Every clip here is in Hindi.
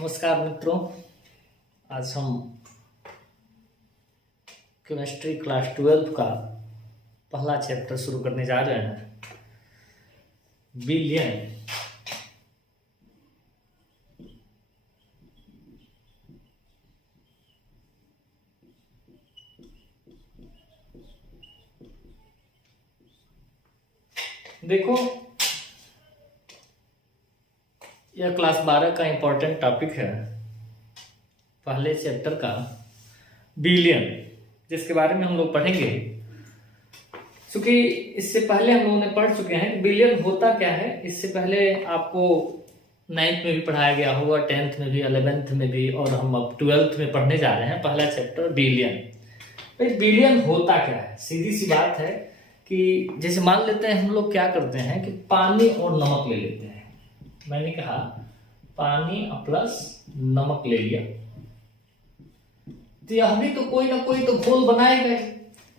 नमस्कार मित्रों, आज हम केमिस्ट्री क्लास 12 का पहला चैप्टर शुरू करने जा रहे हैं, बिलियन। देखो, यह क्लास 12 का इंपॉर्टेंट टॉपिक है, पहले चैप्टर का बिलियन, जिसके बारे में हम लोग पढ़ेंगे। क्योंकि इससे पहले हम लोगों ने पढ़ चुके हैं कि बिलियन होता क्या है। इससे पहले आपको 9th में भी पढ़ाया गया होगा, 10th में भी, 11th में भी, और हम अब 12th में पढ़ने जा रहे हैं पहला चैप्टर बिलियन। भाई बिलियन होता क्या है? सीधी सी बात है कि जैसे मान लेते हैं हम लोग क्या करते हैं कि पानी और नमक ले लेते हैं। मैंने कहा पानी प्लस नमक ले लिया, तो यह भी तो कोई ना कोई तो घोल बनाएगा ही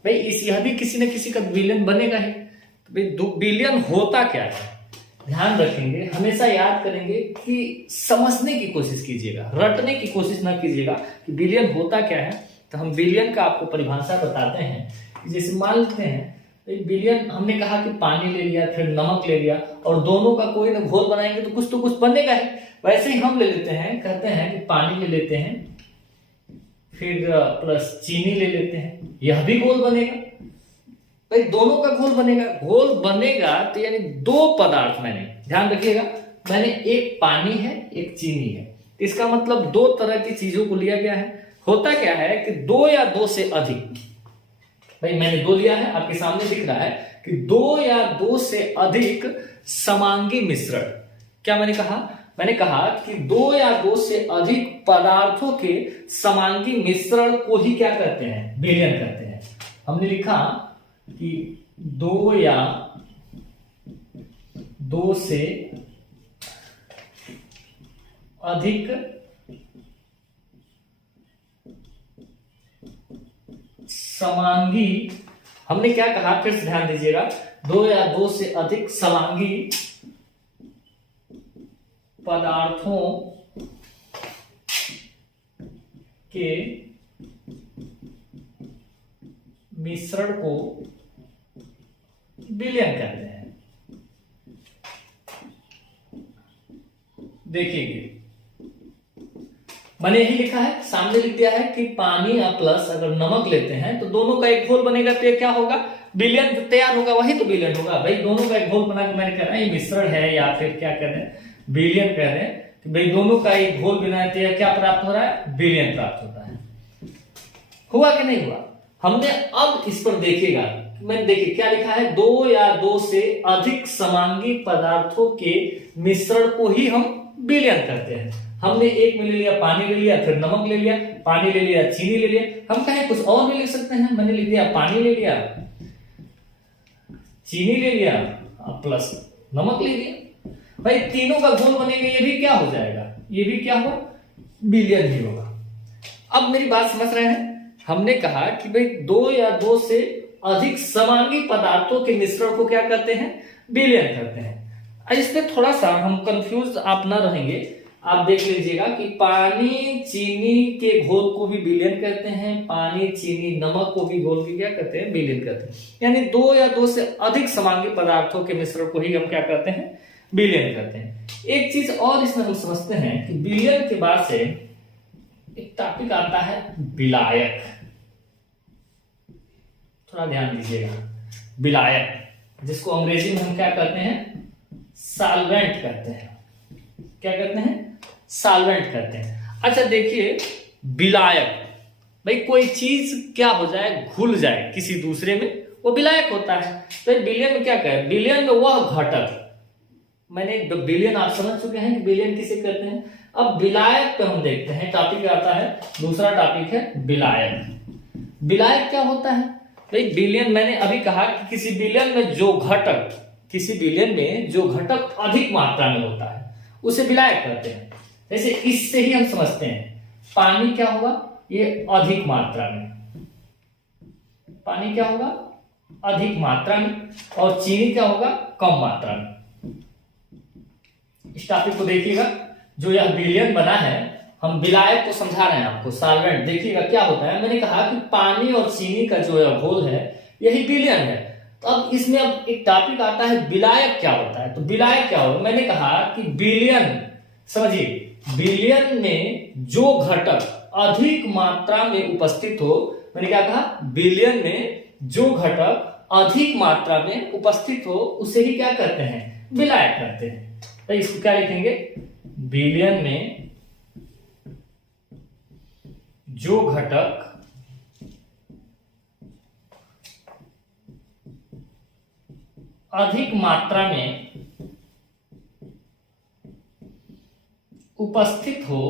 भाई। यह भी किसी न किसी का बिलियन बनेगा ही। तो भाई बिलियन होता क्या है, ध्यान रखेंगे, हमेशा याद करेंगे कि समझने की कोशिश कीजिएगा, रटने की कोशिश ना कीजिएगा कि बिलियन होता क्या है। तो हम बिलियन का आपको परिभाषा बताते हैं। जैसे मान लेते हैं बिलियन, हमने कहा कि पानी ले लिया, फिर नमक ले लिया, और दोनों का कोई ना घोल बनाएंगे तो कुछ बनेगा ही। वैसे ही हम ले लेते हैं, कहते हैं कि पानी ले लेते हैं, फिर प्लस चीनी ले लेते हैं, यह भी घोल बनेगा भाई, दोनों का घोल बनेगा। घोल बनेगा तो यानी दो पदार्थ, मैंने ध्यान रखिएगा, मैंने एक पानी है एक चीनी है, इसका मतलब दो तरह की चीजों को लिया गया है। होता क्या है कि दो या दो से अधिक, भाई मैंने दो लिया है, आपके सामने दिख रहा है कि दो या दो से अधिक समांगी मिश्रण। क्या मैंने कहा? मैंने कहा कि दो या दो से अधिक पदार्थों के समांगी मिश्रण को ही क्या कहते हैं? बिलियन कहते हैं। हमने लिखा कि दो या दो से अधिक समांगी, हमने क्या कहा फिर से ध्यान दीजिएगा, दो या दो से अधिक समांगी पदार्थों के मिश्रण को बिलियन कहते हैं। देखिए, मैंने यही लिखा है, सामने लिख दिया है कि पानी प्लस अगर नमक लेते हैं तो दोनों का एक घोल बनेगा, तो ये क्या होगा? बिलियन तैयार होगा, वही तो बिलियन होगा भाई। दोनों का एक घोल बना के मैंने कहा ये मिश्रण है, या फिर क्या कह रहे हैं, बिलियन कह रहे हैं कि भाई दोनों का एक घोल बनाए तो क्या प्राप्त हो रहा है? बिलियन प्राप्त होता है। हुआ कि नहीं हुआ? हमने अब इस पर देखिएगा, मैंने देखिए क्या लिखा है, दो या दो से अधिक समांगी पदार्थों के मिश्रण को ही हम बिलियन करते हैं। हमने एक में ले लिया, पानी ले लिया, फिर नमक ले लिया, पानी ले लिया, चीनी ले लिया, हम कहें कुछ और भी लिख सकते हैं। मैंने लिख दिया पानी ले लिया, चीनी ले लिया, प्लस नमक ले लिया, भाई तीनों का घोल बनेगा, ये भी क्या हो जाएगा? ये भी क्या होगा? बिलियन ही होगा। अब मेरी बात समझ रहे हैं? हमने कहा कि भाई दो या दो से अधिक समांगी पदार्थों के मिश्रण को क्या कहते हैं? बिलियन कहते हैं। इसमें थोड़ा सा हम कंफ्यूज आप ना रहेंगे, आप देख लीजिएगा कि पानी चीनी के घोल को भी बिलियन कहते हैं, पानी चीनी नमक को भी घोल के क्या कहते हैं? बिलियन कहते हैं। यानी दो या दो से अधिक समांगी पदार्थों के मिश्रण को ही हम क्या कहते हैं? बिलियन कहते हैं। एक चीज और इसमें हम समझते हैं कि बिलियन के बाद से एक टॉपिक आता है विलायक। थोड़ा ध्यान दीजिएगा, विलायक, जिसको अंग्रेजी में हम क्या कहते हैं? सॉल्वेंट कहते हैं। क्या कहते हैं? सॉल्वेंट कहते हैं। अच्छा देखिए, विलायक, भाई कोई चीज क्या हो जाए, घुल जाए किसी दूसरे में, वो विलायक होता है। तो बिलियन में क्या कहे? बिलियन में वह घटक, मैंने बिलियन आप समझ चुके हैं कि बिलियन किसे कहते हैं। अब विलायक पे हम देखते हैं, टॉपिक आता है, दूसरा टॉपिक है विलायक। विलायक क्या होता है भाई? बिलियन, मैंने अभी कहा कि किसी बिलियन में जो घटक, किसी बिलियन में जो घटक अधिक मात्रा में होता है उसे विलायक कहते हैं। जैसे इससे ही हम समझते हैं, पानी क्या होगा? ये अधिक मात्रा में, पानी क्या होगा? अधिक मात्रा में, और चीनी क्या होगा? कम मात्रा में। इस टॉपिक को देखिएगा, जो यह विलयन बना है, हम विलायक को समझा रहे हैं आपको, सॉल्वेंट। देखिएगा क्या होता है, मैंने कहा कि पानी और चीनी का जो यह घोल है यही विलयन है। तो अब इसमें अब एक टॉपिक आता है विलायक क्या होता है। तो विलायक क्या होगा, मैंने कहा कि विलयन, समझिए, विलयन में जो घटक अधिक मात्रा में उपस्थित हो, मैंने क्या कहा, विलयन में जो घटक अधिक मात्रा में उपस्थित हो उसे ही क्या करते हैं, विलायक करते हैं। तो इसको क्या लिखेंगे, विलयन में जो घटक अधिक मात्रा में उपस्थित हो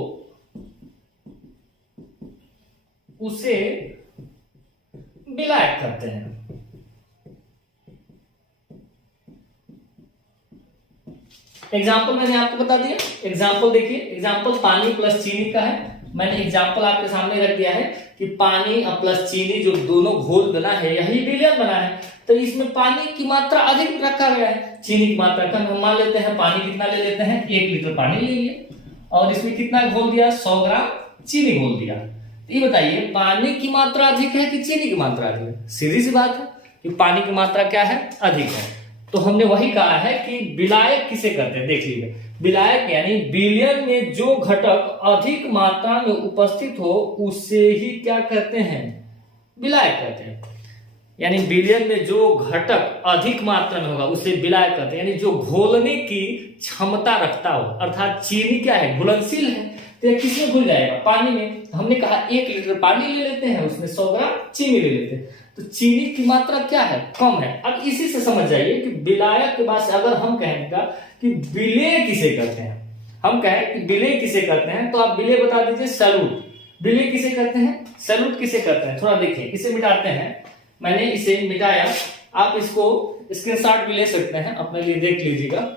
उसे विलायक करते हैं। एग्जाम्पल मैंने आपको बता दिया। एग्जाम्पल देखिए, एग्जाम्पल पानी प्लस चीनी का है। मैंने एग्जाम्पल आपके सामने रख दिया है कि पानी प्लस चीनी जो दोनों घोल बना है यही विलयन बना है। तो इसमें पानी की मात्रा अधिक रखा गया है, चीनी की मात्रा कम। हम मान लेते हैं पानी कितना ले लेते हैं, 1 लीटर पानी ले लिया और इसमें कितना घोल दिया, 100 ग्राम चीनी घोल दिया। तो ये बताइए पानी की मात्रा अधिक है कि चीनी की मात्रा अधिक है? सीधी सी बात है कि पानी की मात्रा क्या है, अधिक है। तो हमने वही कहा है कि विलायक किसे करते हैं, देख लीजिए, विलायक यानी विलयन में जो घटक अधिक मात्रा में उपस्थित हो उसे ही क्या करते हैं, विलायक करते हैं। यानी विलयन में जो घटक अधिक मात्रा में होगा उसे विलायक करते हैं, यानी जो घोलने की क्षमता रखता हो। अर्थात चीनी क्या है, घुलनशील है, तो यह किसमें घुल जाएगा, पानी में। हमने कहा 1 लीटर पानी ले लेते हैं, उसमें 100 ग्राम चीनी ले लेते हैं, तो चीनी की मात्रा क्या है, कम है। अब इसी से समझ जाइए कि विलायक के बाद अगर हम कहेंगे कि विलय किसे करते हैं, हम कहें कि विलय किसे करते हैं, तो आप विलय बता दीजिए, सैल्यूट। विलय किसे करते हैं, सैल्यूट किसे करते हैं, थोड़ा देखिए, इसे मिटाते हैं। मैंने इसे मिटाया, आप इसको स्क्रीनशॉट भी ले सकते हैं, अपने लिए देख लीजिएगा,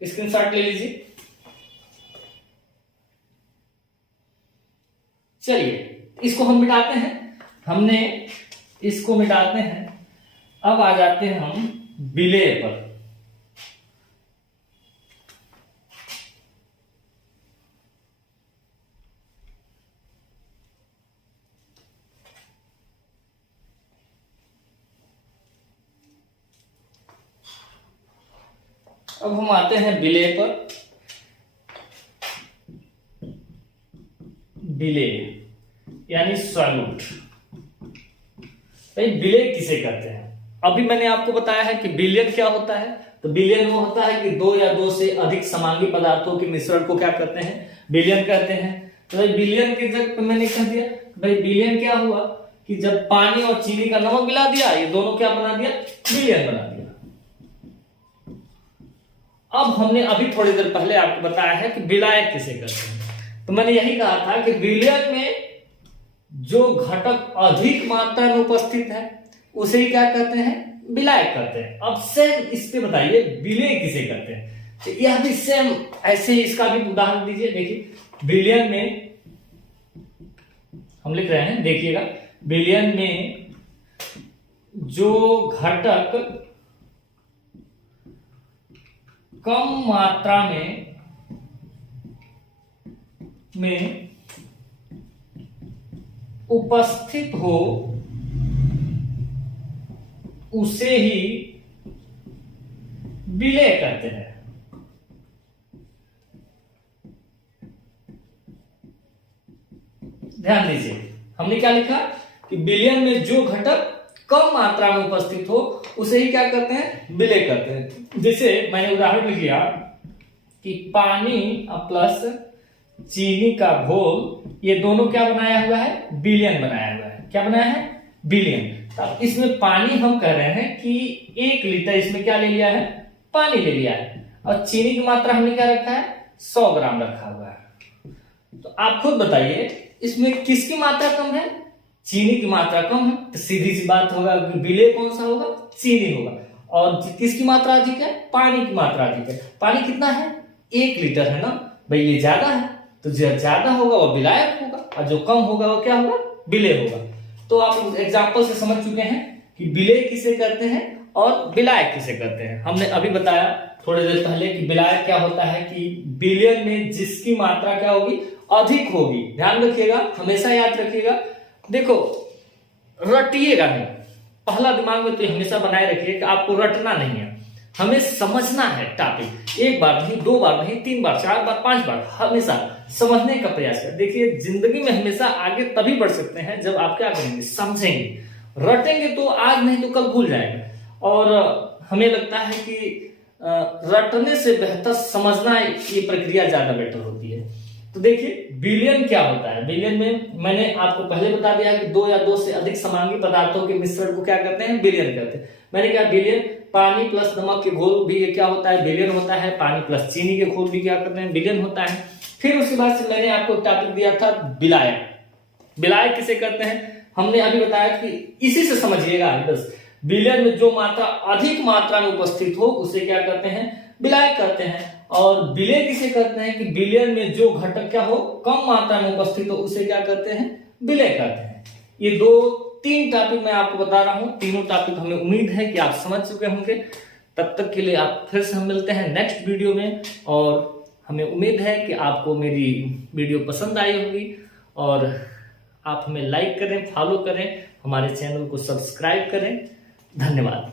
स्क्रीनशॉट ले लीजिए। चलिए इसको हम मिटाते हैं, हमने इसको मिटाते हैं। अब आ जाते हैं हम विलय पर। अब हम आते हैं विलय पर। विलय यानी सॉल्यूट। भाई विलय किसे करते हैं, अभी मैंने आपको बताया है कि विलयन क्या होता है। तो विलयन वो होता है कि 2 या 2 से अधिक समांगी पदार्थों के मिश्रण को क्या करते हैं, विलयन करते हैं। तो भाई विलयन के जगह पे मैंने कह दिया, भाई विलयन क्या हुआ कि जब पानी और चीनी का नमक मिला दिया, ये दोनों क्या बना दिया, विलयन बना दिया। अब हमने अभी थोड़ी देर पहले आपको बताया है कि विलायक किसे करते हैं। तो मैंने यही कहा था कि विलयन में जो घटक अधिक मात्रा में उपस्थित है उसे ही क्या करते हैं, विलायक करते हैं। अब सेम इस पे बताइए विलय किसे करते हैं। तो यह भी सेम ऐसे ही, इसका भी उदाहरण दीजिए। देखिए विलयन में हम लिख रहे हैं, देखिएगा, विलयन में जो घटक कम मात्रा में उपस्थित हो उसे ही विलय करते हैं। ध्यान दीजिए, हमने क्या लिखा कि विलयन में जो घटक कम मात्रा में उपस्थित हो उसे ही क्या करते हैं, विलय करते हैं। जैसे मैंने उदाहरण लिख लिया कि पानी प्लस चीनी का घोल, ये दोनों क्या बनाया हुआ है, विलयन बनाया हुआ है। क्या बनाया है, विलयन। अब इसमें पानी हम कह रहे हैं कि 1 लीटर इसमें क्या ले लिया है, पानी ले लिया है, और चीनी की मात्रा हमने क्या रखा है, 100 ग्राम रखा हुआ है। तो आप खुद बताइए इसमें किसकी मात्रा कम है, चीनी की मात्रा कम है। तो सीधी सी बात होगा विलय कौन सा होगा, चीनी होगा। और किसकी मात्रा अधिक है, पानी की मात्रा अधिक है। पानी कितना है, 1 लीटर है ना भाई, ये ज्यादा है, तो जो ज्यादा होगा वो विलायक होगा, और जो कम होगा वो क्या होगा, विलय होगा। तो आप एग्जाम्पल से समझ चुके हैं कि विलय किसे करते हैं और विलायक किसे कहते हैं। हमने अभी बताया थोड़ी देर पहले कि विलायक क्या होता है कि बिलियन में जिसकी मात्रा क्या होगी, अधिक होगी। ध्यान रखिएगा, हमेशा याद रखिएगा। देखो, रटिएगा नहीं, पहला दिमाग में तो हमेशा बनाए रखिए कि आपको रटना नहीं है, हमें समझना है टॉपिक। एक बार नहीं, दो बार नहीं, 3 बार, 4 बार, 5 बार, हमेशा समझने का प्रयास करें। देखिए, जिंदगी में हमेशा आगे तभी बढ़ सकते हैं जब आप क्या करेंगे, समझेंगे। रटेंगे तो आज नहीं तो कल भूल जाएंगे। और हमें लगता है कि रटने से बेहतर समझना ये प्रक्रिया ज्यादा बेटर होती है। तो देखिए, बिलियन क्या होता है। बिलियन में मैंने आपको पहले बता दिया कि 2 या 2 से अधिक समांगी पदार्थों के मिश्रण को क्या कहते हैं, बिलियन कहते हैं। मैंने कहा बिलियन, पानी प्लस नमक के घोल भी ये क्या होता है, बिलियन होता है। पानी प्लस चीनी के घोल भी क्या करते हैं, बिलियन होता है। फिर उसके बाद से मैंने आपको टॉपिक दिया था विलायक। विलायक किसे कहते हैं, हमने अभी बताया कि इसी से समझिएगा बस। बिलियन में जो मात्रा अधिक मात्रा में उपस्थित हो उसे क्या कहते हैं, विलायक कहते हैं। और विलय किसे कहते हैं कि बिलियन में जो घटक क्या हो, कम मात्रा में उपस्थित हो उसे क्या कहते हैं, विलय कहते हैं। ये 2-3 टॉपिक मैं आपको बता रहा हूं। तीनों टॉपिक हमें उम्मीद है कि आप समझ चुके होंगे। तब तक के लिए आप फिर से हम मिलते हैं नेक्स्ट वीडियो में। और हमें उम्मीद है कि आपको मेरी वीडियो पसंद आई होगी और आप हमें लाइक करें, फॉलो करें, हमारे चैनल को सब्सक्राइब करें। धन्यवाद।